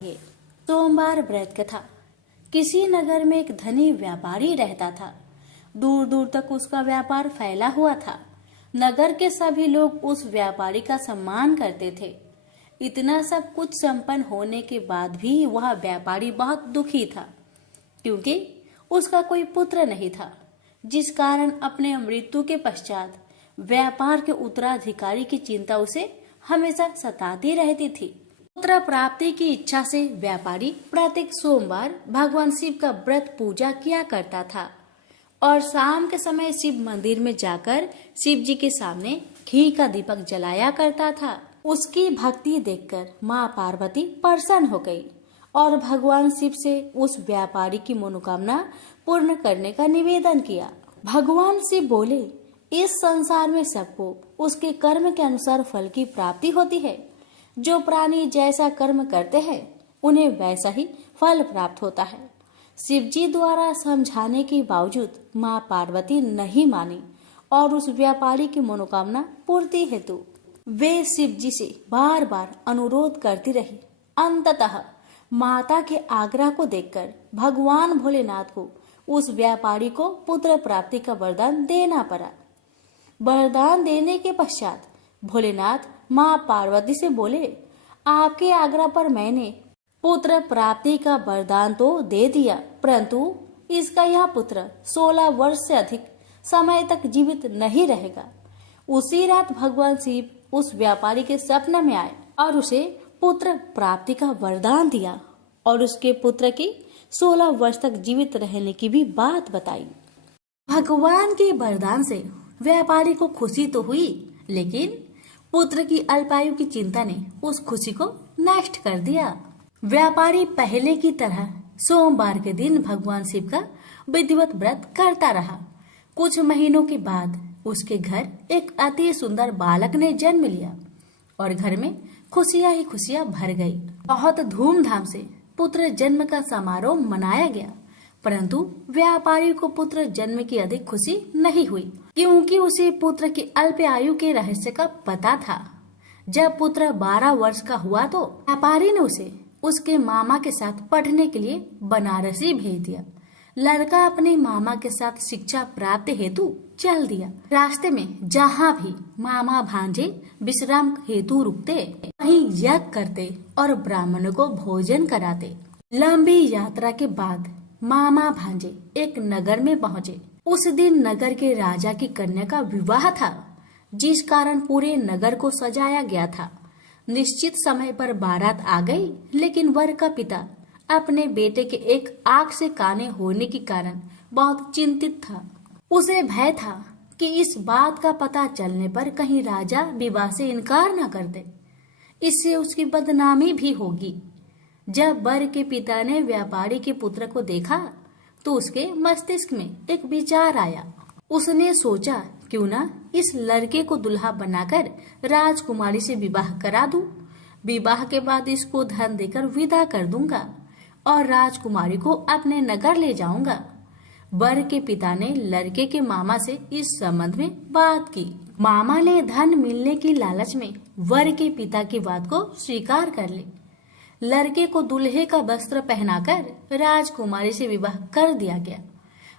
ये सोमवार व्रत कथा। किसी नगर में एक धनी व्यापारी रहता था। दूर दूर तक उसका व्यापार फैला हुआ था। नगर के सभी लोग उस व्यापारी का सम्मान करते थे। इतना सब कुछ संपन्न होने के बाद भी वह व्यापारी बहुत दुखी था, क्योंकि उसका कोई पुत्र नहीं था, जिस कारण अपने मृत्यु के पश्चात व्यापार के उत्तराधिकारी की चिंता उसे हमेशा सताती रहती थी। पुत्र प्राप्ति की इच्छा से व्यापारी प्रत्येक सोमवार भगवान शिव का व्रत पूजा किया करता था और शाम के समय शिव मंदिर में जाकर शिव जी के सामने घी का दीपक जलाया करता था। उसकी भक्ति देखकर माँ पार्वती प्रसन्न हो गई और भगवान शिव से उस व्यापारी की मनोकामना पूर्ण करने का निवेदन किया। भगवान शिव बोले, इस संसार में सबको उसके कर्म के अनुसार फल की प्राप्ति होती है। जो प्राणी जैसा कर्म करते हैं उन्हें वैसा ही फल प्राप्त होता है। शिव जी द्वारा समझाने के बावजूद माँ पार्वती नहीं मानी और उस व्यापारी की मनोकामना पूर्ति हेतु वे शिव जी से बार बार अनुरोध करती रही। अंततः माता के आग्रह को देखकर भगवान भोलेनाथ को उस व्यापारी को पुत्र प्राप्ति का वरदान देना पड़ा। वरदान देने के पश्चात भोलेनाथ माँ पार्वती से बोले, आपके आग्रह पर मैंने पुत्र प्राप्ति का वरदान तो दे दिया, परंतु इसका यह पुत्र 16 वर्ष से अधिक समय तक जीवित नहीं रहेगा। उसी रात भगवान शिव उस व्यापारी के सपने में आए और उसे पुत्र प्राप्ति का वरदान दिया और उसके पुत्र की 16 वर्ष तक जीवित रहने की भी बात बताई। भगवान के वरदान से व्यापारी को खुशी तो हुई, लेकिन पुत्र की अल्पायु की चिंता ने उस खुशी को नष्ट कर दिया। व्यापारी पहले की तरह सोमवार के दिन भगवान शिव का विधिवत व्रत करता रहा। कुछ महीनों के बाद उसके घर एक अति सुंदर बालक ने जन्म लिया और घर में खुशियां ही खुशियां भर गई। बहुत धूमधाम से पुत्र जन्म का समारोह मनाया गया, परंतु व्यापारी को पुत्र जन्म की अधिक खुशी नहीं हुई, क्योंकि उसे पुत्र की अल्प आयु के रहस्य का पता था। जब पुत्र 12 वर्ष का हुआ तो व्यापारी ने उसे उसके मामा के साथ पढ़ने के लिए बनारसी भेज दिया। लड़का अपने मामा के साथ शिक्षा प्राप्ति हेतु चल दिया। रास्ते में जहाँ भी मामा भांजे विश्राम हेतु रुकते, वहीं यज्ञ करते और ब्राह्मणों को भोजन कराते। लंबी यात्रा के बाद मामा भांजे एक नगर में पहुँचे। उस दिन नगर के राजा की कन्या का विवाह था, जिस कारण पूरे नगर को सजाया गया था। निश्चित समय पर बारात आ गई, लेकिन वर का पिता अपने बेटे के एक आंख से काने होने के कारण बहुत चिंतित था। उसे भय था कि इस बात का पता चलने पर कहीं राजा विवाह से इनकार न कर दे, इससे उसकी बदनामी भी होगी। जब वर के पिता ने व्यापारी के पुत्र को देखा तो उसके मस्तिष्क में एक विचार आया। उसने सोचा, क्यों ना इस लड़के को दुल्हा बनाकर राजकुमारी से विवाह करा दूं। विवाह के बाद इसको धन देकर विदा कर दूंगा और राजकुमारी को अपने नगर ले जाऊंगा। वर के पिता ने लड़के के मामा से इस संबंध में बात की। मामा ने धन मिलने की लालच में वर के पिता की बात को स्वीकार कर ली। लड़के को दूल्हे का वस्त्र पहनाकर राजकुमारी से विवाह कर दिया गया।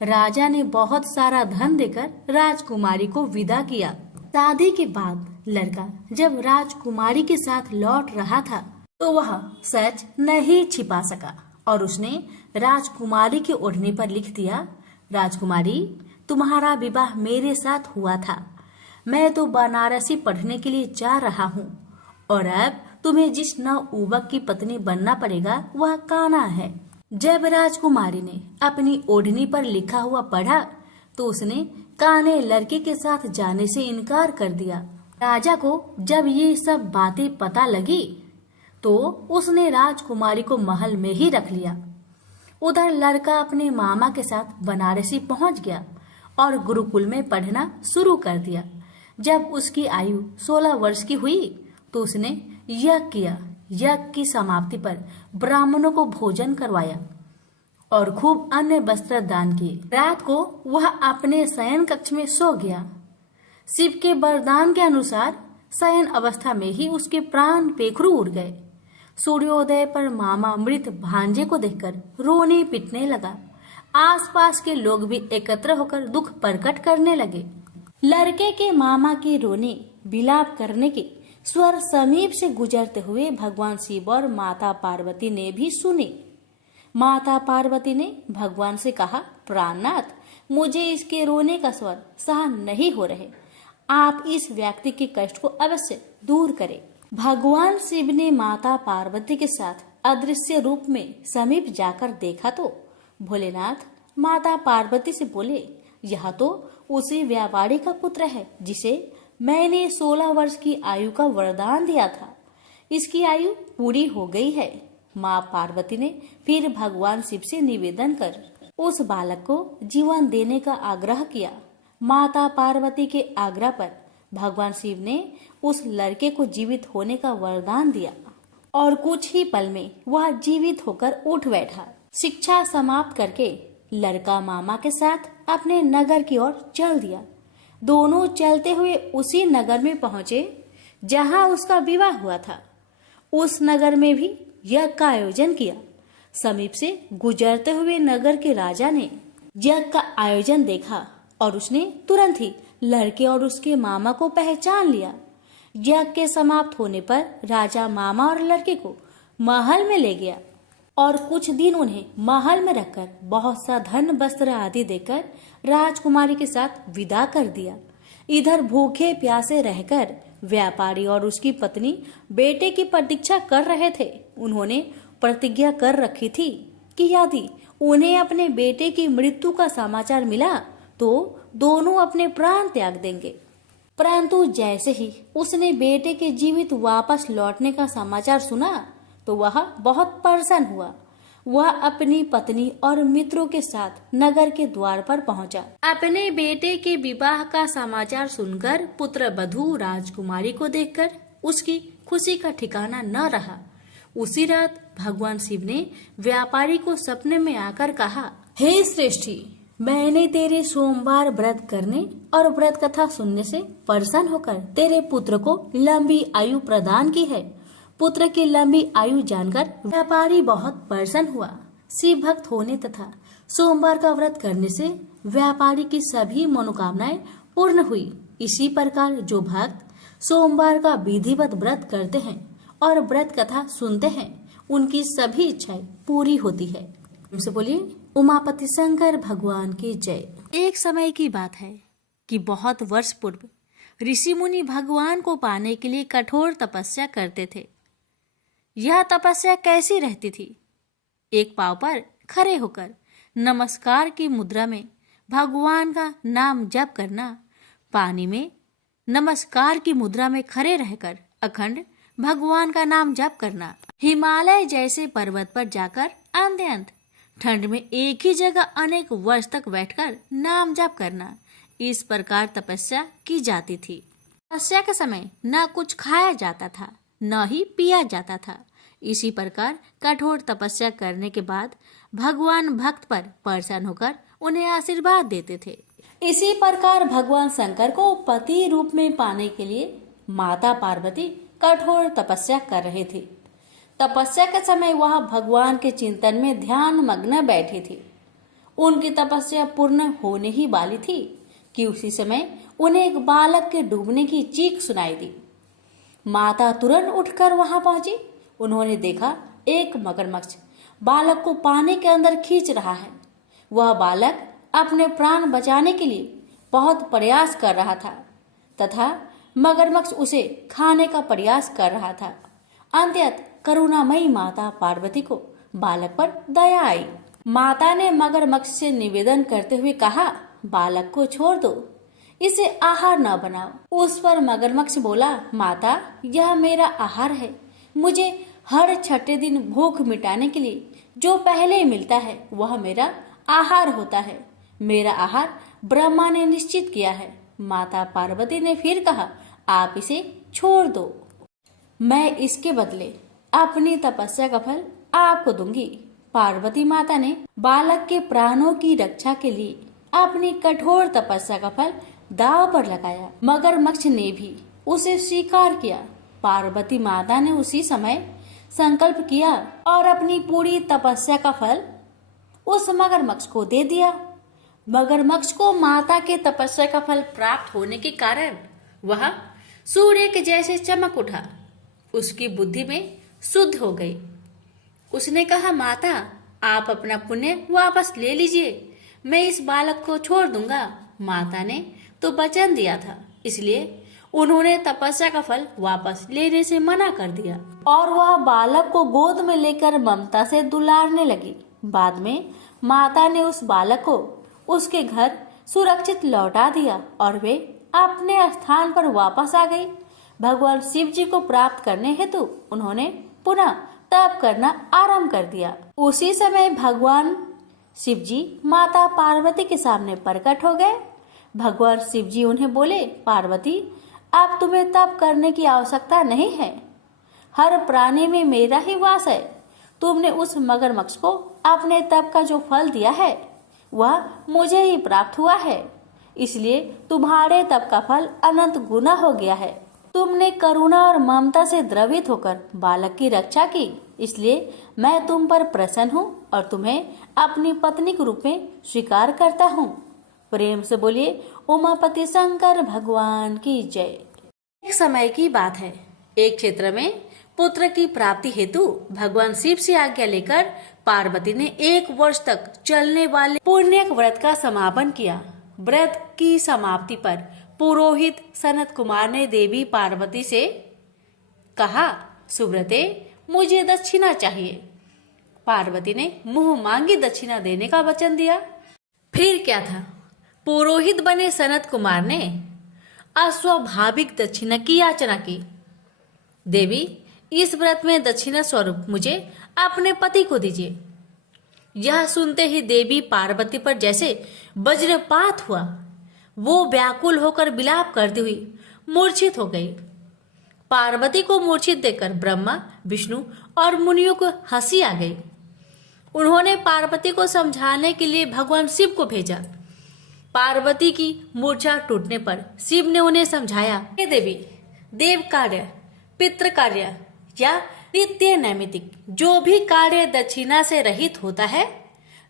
राजा ने बहुत सारा धन देकर राजकुमारी को विदा किया। शादी के बाद लड़का जब राजकुमारी के साथ लौट रहा था तो वह सच नहीं छिपा सका और उसने राजकुमारी की ओढ़नी पर लिख दिया, राजकुमारी, तुम्हारा विवाह मेरे साथ हुआ था। मैं तो बनारसी पढ़ने के लिए जा रहा हूँ और अब तुम्हें जिस नवयुवक की पत्नी बनना पड़ेगा वह कान्हा है। जब राजकुमारी ने अपनी ओढ़नी पर लिखा हुआ पढ़ा तो उसने कान्हे लड़के के साथ जाने से इनकार कर दिया। राजा को जब ये सब बातें पता लगी तो उसने राजकुमारी को महल में ही रख लिया। उधर लड़का अपने मामा के साथ बनारसी पहुंच गया और गुरुकुल में पढ़ना शुरू कर दिया। जब उसकी आयु 16 वर्ष की हुई तो उसने यज्ञ किया। यज्ञ की समाप्ति पर ब्राह्मणों को भोजन करवाया और खूब अन्य वस्त्र दान किए। रात को वह अपने शयन कक्ष में सो गया। शिव के वरदान के अनुसार शयन अवस्था में ही उसके प्राण पेखरू उड़ गए। सूर्योदय पर मामा मृत भांजे को देखकर रोने पिटने लगा। आसपास के लोग भी एकत्र होकर दुख प्रकट करने लगे। लड़के के मामा के रोने विलाप करने के स्वर समीप से गुजरते हुए भगवान शिव और माता पार्वती ने भी सुने। माता पार्वती ने भगवान से कहा, प्राणनाथ, मुझे इसके रोने का स्वर सहन नहीं हो रहे, आप इस व्यक्ति के कष्ट को अवश्य दूर करें। भगवान शिव ने माता पार्वती के साथ अदृश्य रूप में समीप जाकर देखा तो भोलेनाथ माता पार्वती से बोले, यह तो उसी व्यापारी का पुत्र है जिसे मैंने 16 वर्ष की आयु का वरदान दिया था। इसकी आयु पूरी हो गई है। माँ पार्वती ने फिर भगवान शिव से निवेदन कर उस बालक को जीवन देने का आग्रह किया। माता पार्वती के आग्रह पर भगवान शिव ने उस लड़के को जीवित होने का वरदान दिया और कुछ ही पल में वह जीवित होकर उठ बैठा। शिक्षा समाप्त करके लड़का मामा के साथ अपने नगर की ओर चल दिया। दोनों चलते हुए उसी नगर में पहुंचे जहां उसका विवाह हुआ था। उस नगर में भी यज्ञ का आयोजन किया। समीप से गुजरते हुए नगर के राजा ने यज्ञ का आयोजन देखा और उसने तुरंत ही लड़के और उसके मामा को पहचान लिया। यज्ञ के समाप्त होने पर राजा मामा और लड़के को महल में ले गया और कुछ दिन उन्हें महल में रखकर बहुत सा धन वस्त्र आदि देकर राजकुमारी के साथ विदा कर दिया। इधर भूखे प्यासे रहकर व्यापारी और उसकी पत्नी बेटे की प्रतीक्षा कर रहे थे। उन्होंने प्रतिज्ञा कर रखी थी कि यदि उन्हें अपने बेटे की मृत्यु का समाचार मिला तो दोनों अपने प्राण त्याग देंगे। परंतु जैसे ही उसने बेटे के जीवित वापस लौटने का समाचार सुना तो वह बहुत परेशान हुआ। वह अपनी पत्नी और मित्रों के साथ नगर के द्वार पर पहुंचा। अपने बेटे के विवाह का समाचार सुनकर पुत्र वधू राजकुमारी को देखकर उसकी खुशी का ठिकाना न रहा। उसी रात भगवान शिव ने व्यापारी को सपने में आकर कहा, हे श्रेष्ठी, मैंने तेरे सोमवार व्रत करने और व्रत कथा सुनने से प्रसन्न होकर तेरे पुत्र को लंबी आयु प्रदान की है। पुत्र की लंबी आयु जानकर व्यापारी बहुत प्रसन्न हुआ। शिव भक्त होने तथा सोमवार का व्रत करने से व्यापारी की सभी मनोकामनाएं पूर्ण हुई। इसी प्रकार जो भक्त सोमवार का विधिवत व्रत करते हैं और व्रत कथा सुनते हैं उनकी सभी इच्छाएं पूरी होती है। हमसे बोलिए उमापति शंकर भगवान की जय। एक समय की बात है कि बहुत वर्ष पूर्व ऋषि मुनि भगवान को पाने के लिए कठोर तपस्या करते थे। यह तपस्या कैसी रहती थी? एक पांव पर खड़े होकर नमस्कार की मुद्रा में भगवान का नाम जप करना, पानी में नमस्कार की मुद्रा में खड़े रहकर अखंड भगवान का नाम जप करना, हिमालय जैसे पर्वत पर जाकर अंत ठंड में एक ही जगह अनेक वर्ष तक बैठकर नाम जप करना, इस प्रकार तपस्या की जाती थी। तपस्या के समय न कुछ खाया जाता था न ही पिया जाता था। इसी प्रकार कठोर तपस्या करने के बाद भगवान भक्त पर प्रसन्न होकर उन्हें आशीर्वाद देते थे। इसी प्रकार भगवान शंकर को पति रूप में पाने के लिए माता पार्वती कठोर तपस्या कर रही थी। तपस्या के समय वह भगवान के चिंतन में ध्यान मग्न बैठी थी। उनकी तपस्या पूर्ण होने ही वाली थी कि उसी समय उन्हें एक बालक के डूबने की चीख सुनाई दी। माता तुरंत उठकर वहां पहुंची। उन्होंने देखा एक मगरमच्छ बालक को पानी के अंदर खींच रहा है। वह बालक अपने प्राण बचाने के लिए बहुत प्रयास कर रहा था तथा मगरमच्छ उसे खाने का प्रयास कर रहा था। अंततः करुणामयी माता पार्वती को बालक पर दया आई। माता ने मगरमच्छ से निवेदन करते हुए कहा, बालक को छोड़ दो, इसे आहार न बनाओ। उस पर मगरमच्छ बोला, माता, यह मेरा आहार है। मुझे हर छठे दिन भूख मिटाने के लिए जो पहले मिलता है वह मेरा आहार होता है। मेरा आहार ब्रह्मा ने निश्चित किया है। माता पार्वती ने फिर कहा, आप इसे छोड़ दो, मैं इसके बदले अपनी तपस्या का फल आपको दूंगी। पार्वती माता ने बालक के प्राणों की रक्षा के लिए अपनी कठोर तपस्या का फल दांव पर लगाया। मगरमच्छ ने भी उसे स्वीकार किया। पार्वती माता ने उसी समय संकल्प किया और अपनी पूरी तपस्या का फल उस मगरमच्छ को दे दिया। मगरमच्छ को माता के तपस्या का फल प्राप्त होने के कारण वह सूर्य के जैसे चमक उठा। उसकी बुद्धि में शुद्ध हो गई। उसने कहा, माता, आप अपना पुण्य वापस ले लीजिए, मैं इस बालक को छोड़ दूंगा। माता ने तो वचन दिया था, इसलिए उन्होंने तपस्या का फल वापस लेने से मना कर दिया और वह बालक को गोद में लेकर ममता से दुलारने लगी। बाद में माता ने उस बालक को उसके घर सुरक्षित लौटा दिया और वे अपने स्थान पर वापस आ गई। भगवान शिव जी को प्राप्त करने हेतु उन्होंने पुनः तप करना आरंभ कर दिया। उसी समय भगवान शिव जी माता पार्वती के सामने प्रकट हो गए। भगवान शिव जी उन्हें बोले, पार्वती, अब तुम्हें तप करने की आवश्यकता नहीं है। हर प्राणी में मेरा ही वास है। तुमने उस मगरमच्छ को अपने तप का जो फल दिया है वह मुझे ही प्राप्त हुआ है, इसलिए तुम्हारे तप का फल अनंत गुना हो गया है। तुमने करुणा और ममता से द्रवित होकर बालक की रक्षा की, इसलिए मैं तुम पर प्रसन्न हूँ और तुम्हें अपनी पत्नी के रूप में स्वीकार करता हूँ। प्रेम से बोलिए उमापति शंकर भगवान की जय। एक समय की बात है, एक क्षेत्र में पुत्र की प्राप्ति हेतु भगवान शिव से आज्ञा लेकर पार्वती ने 1 वर्ष तक चलने वाले पुण्य व्रत का समापन किया। व्रत की समाप्ति पर पुरोहित सनत कुमार ने देवी पार्वती से कहा, सुब्रते, मुझे दक्षिणा चाहिए। पार्वती ने मुंह मांगी दक्षिणा देने का वचन दिया। फिर क्या था, पुरोहित बने सनत कुमार ने अस्वाभाविक दक्षिणा की याचना की। देवी, इस व्रत में दक्षिणा स्वरूप मुझे अपने पति को दीजिए। यह सुनते ही देवी पार्वती पर जैसे वज्रपात हुआ। वो व्याकुल होकर विलाप करती हुई मूर्छित हो गई। पार्वती को मूर्छित देखकर ब्रह्मा, विष्णु और मुनियों को हंसी आ गई। उन्होंने पार्वती को समझाने के लिए भगवान शिव को भेजा। पार्वती की मूर्छा टूटने पर शिव ने उन्हें समझाया, हे देवी, देव कार्य, पितृ कार्य या नित्य नैमित्तिक जो भी कार्य दक्षिणा से रहित होता है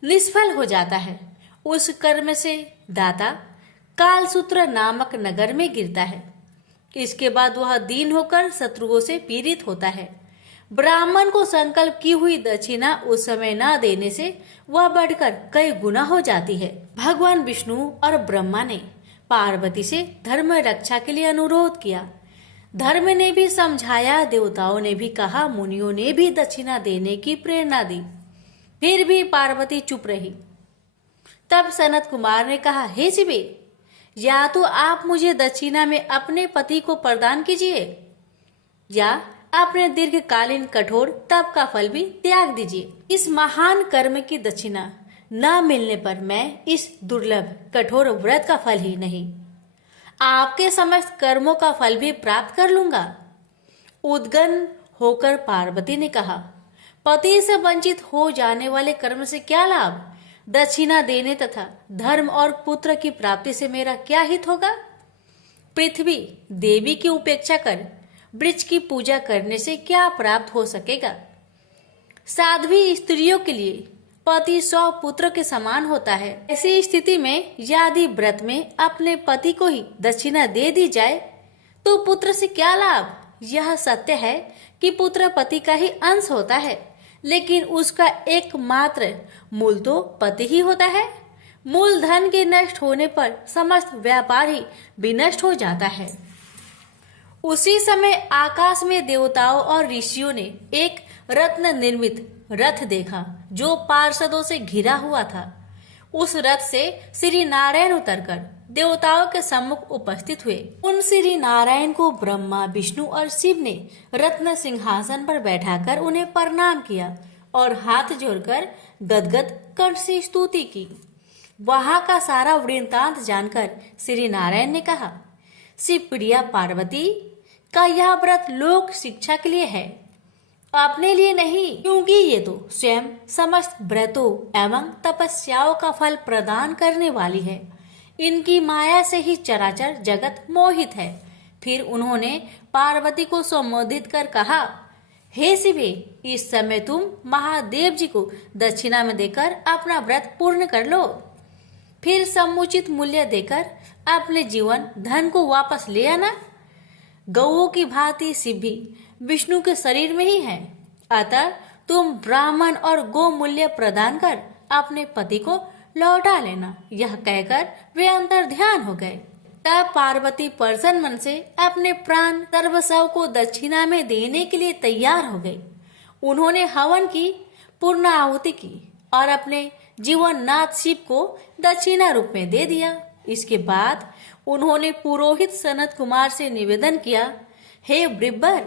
निष्फल हो जाता है। उस कर्म से दाता कालसूत्र नामक नगर में गिरता है। इसके बाद वह दीन होकर शत्रुओं से पीड़ित होता है। ब्राह्मण को संकल्प की हुई दक्षिणा उस समय न देने से वह बढ़कर कई गुना हो जाती है। भगवान विष्णु और ब्रह्मा ने पार्वती से धर्म रक्षा के लिए अनुरोध किया। धर्म ने भी समझाया, देवताओं ने भी कहा, मुनियों ने भी दक्षिणा देने की प्रेरणा दी, फिर भी पार्वती चुप रही। तब सनत कुमार ने कहा, हे शिवे, या तो आप मुझे दक्षिणा में अपने पति को प्रदान कीजिए या अपने दीर्घकालीन कठोर तप का फल भी त्याग दीजिए। इस महान कर्म की दक्षिणा न मिलने पर मैं इस दुर्लभ कठोर व्रत का फल ही नहीं, आपके समस्त कर्मों का फल भी प्राप्त कर लूंगा। उद्गन होकर पार्वती ने कहा, पति से वंचित हो जाने वाले कर्म से क्या लाभ? दक्षिणा देने तथा धर्म और पुत्र की प्राप्ति से मेरा क्या हित होगा? पृथ्वी देवी की उपेक्षा कर वृक्ष की पूजा करने से क्या प्राप्त हो सकेगा? साध्वी स्त्रियों के लिए पति 100 पुत्र के समान होता है। ऐसी स्थिति में यदि व्रत में अपने पति को ही दक्षिणा दे दी जाए तो पुत्र से क्या लाभ? यह सत्य है कि पुत्र पति का ही अंश होता है, लेकिन उसका एकमात्र मूल तो पति ही होता है। मूल धन के नष्ट होने पर समस्त व्यापार ही विनष्ट हो जाता है। उसी समय आकाश में देवताओं और ऋषियों ने एक रत्न निर्मित रथ देखा जो पार्षदों से घिरा हुआ था। उस रथ से श्री नारायण उतरकर देवताओं के सम्मुख उपस्थित हुए। उन श्री नारायण को ब्रह्मा, विष्णु और शिव ने रत्न सिंहासन पर बैठाकर उन्हें प्रणाम किया और हाथ जोड़कर गदगद कंठ से स्तुति की। वहां का सारा वृत्तांत जानकर श्री नारायण ने कहा, शिव प्रिया पार्वती का यह व्रत लोक शिक्षा के लिए है, अपने लिए नहीं, क्योंकि ये तो स्वयं समस्त व्रतों एवं तपस्याओं का फल प्रदान करने वाली है। इनकी माया से ही चराचर जगत मोहित है। फिर उन्होंने पार्वती को संबोधित कर कहा, हे शिवे, इस समय तुम महादेव जी को दक्षिणा में देकर अपना व्रत पूर्ण कर लो, फिर समुचित मूल्य देकर अपने जीवन धन को वापस ले आना। गौओं की भांति शिव भी विष्णु के शरीर में ही है, अतः तुम ब्राह्मण और गो मूल्य प्रदान कर अपने पति को लौटा लेना। यह कहकर वे अंतर ध्यान हो गए। तब पार्वती प्रसन्न मन से अपने प्राण सर्वस्व को दक्षिणा में देने के लिए तैयार हो गई। उन्होंने हवन की पूर्ण आहुति की और अपने जीवन नाथ शिव को दक्षिणा रूप में दे दिया। इसके बाद उन्होंने पुरोहित सनत कुमार से निवेदन किया, हे ब्रिब्बर,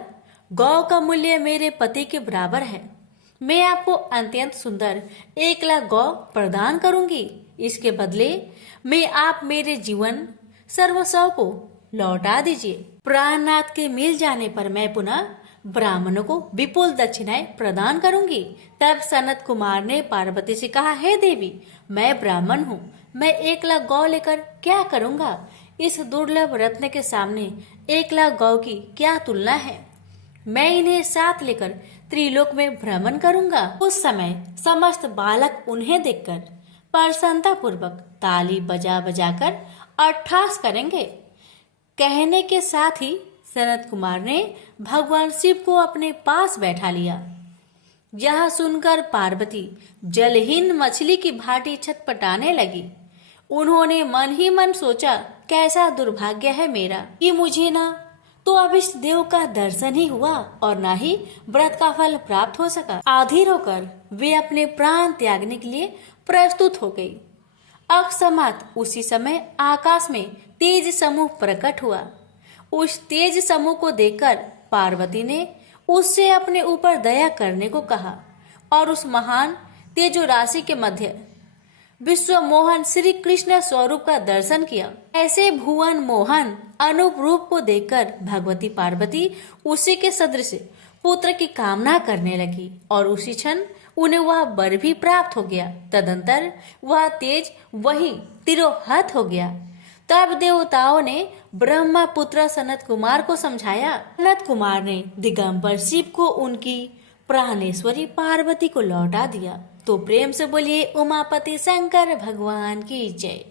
गौ का मूल्य मेरे पति के बराबर है। मैं आपको अत्यंत सुंदर 1,00,000 गौ प्रदान करूंगी। इसके बदले में आप मेरे जीवन सर्वस्व को लौटा दीजिए। प्राणनाथ के मिल जाने पर मैं पुनः ब्राह्मणों को विपुल दक्षिणाएं प्रदान करूंगी। तब सनत कुमार ने पार्वती से कहा, हे देवी, मैं ब्राह्मण हूँ, मैं 1,00,000 गौ लेकर क्या करूंगा? इस दुर्लभ रत्न के सामने 1,00,000 गौ की क्या तुलना है? मैं इन्हें साथ लेकर त्रिलोक में भ्रमण करूंगा। उस समय समस्त बालक उन्हें देखकर प्रसन्नता पूर्वक ताली बजा बजाकर अट्ठास करेंगे। कहने के साथ ही सनत कुमार ने भगवान शिव को अपने पास बैठा लिया। यह सुनकर पार्वती जलहीन मछली की भांति छटपटाने लगी। उन्होंने मन ही मन सोचा, कैसा दुर्भाग्य है मेरा कि मुझे ना तो अभिष्ट देव का दर्शन ही हुआ और ना ही व्रत का फल प्राप्त हो सका। आधीर होकर वे अपने प्राण त्यागने के लिए प्रस्तुत हो गई। अकस्मात उसी समय आकाश में तेज समूह प्रकट हुआ। उस तेज समूह को देखकर पार्वती ने उससे अपने ऊपर दया करने को कहा और उस महान तेजो राशि के मध्य विश्व मोहन श्री कृष्ण स्वरूप का दर्शन किया। ऐसे भुवन मोहन अनूप रूप को देखकर भगवती पार्वती उसी के सदृश पुत्र की कामना करने लगी और उसी क्षण उन्हें वह वर भी प्राप्त हो गया। तदंतर वह तेज वही तिरोहत हो गया। तब देवताओं ने ब्रह्मा पुत्र सनत कुमार को समझाया। सनत कुमार ने दिगंबर शिव को उनकी प्राणेश्वरी पार्वती को लौटा दिया। तो प्रेम से बोलिए उमापति शंकर भगवान की जय।